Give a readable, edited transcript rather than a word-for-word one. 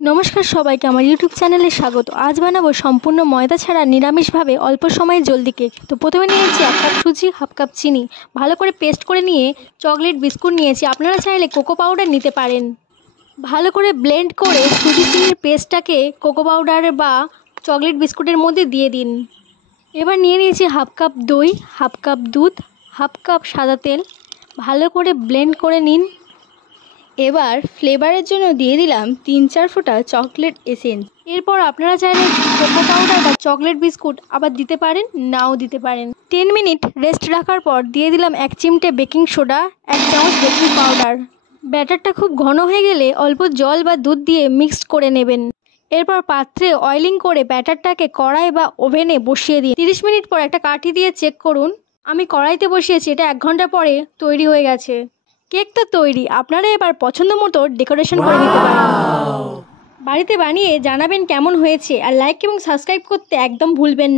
নমস্কার সবাইকে আমার ইউটিউব চ্যানেলে স্বাগত। আজ বানাবো সম্পূর্ণ ময়দা ছাড়া নিরামিষভাবে অল্প সময়ে জলদি কেক। তো প্রথমে নিয়েছি 1 কাপ সুজি, হাফ কাপ চিনি, ভালো করে পেস্ট করে নিয়ে চকলেট বিস্কুট নিয়েছি, আপনারা চাইলে কোকো পাউডার নিতে পারেন। ভালো করে ব্লেন্ড করে সুজি চিনির পেস্টটাকে কোকো পাউডার বা চকলেট বিস্কুটের মধ্যে দিয়ে দিন। এবার নিয়ে নিয়েছি হাফ কাপ দই, হাফ কাপ দুধ, হাফ কাপ সাদা তেল, ভালো করে ব্লেন্ড করে নিন। এবার ফ্লেভারের জন্য দিয়ে দিলাম 3-4 ফোঁটা চকলেট এসেন্স। এরপর আপনারা চাইলে কোকো পাউডার বা চকলেট বিস্কুট আবার দিতে পারেন, নাও দিতে পারেন। 10 মিনিট রেস্ট রাখার পর দিয়ে দিলাম 1 চিমটে বেকিং সোডা, 1 চামচ বেকিং পাউডার। ব্যাটারটা খুব ঘন হয়ে গেলে অল্প জল বা দুধ দিয়ে মিক্সড করে নেবেন। এরপর পাত্রে অয়েলিং করে ব্যাটারটাকে কড়াই বা ওভেনে বসিয়ে দিন। 30 মিনিট পর একটা কাঠি দিয়ে চেক করুন। আমি কড়াইতে বসিয়েছি, এটা 1 ঘন্টা পরে তৈরি হয়ে গেছে। কেক তো তৈরি, আপনারা এবার পছন্দ মতো ডেকোরেশন করে নিতে পারেন। বাড়িতে বানিয়ে জানাবেন কেমন হয়েছে, আর লাইক এবং সাবস্ক্রাইব করতে একদম ভুলবেন না।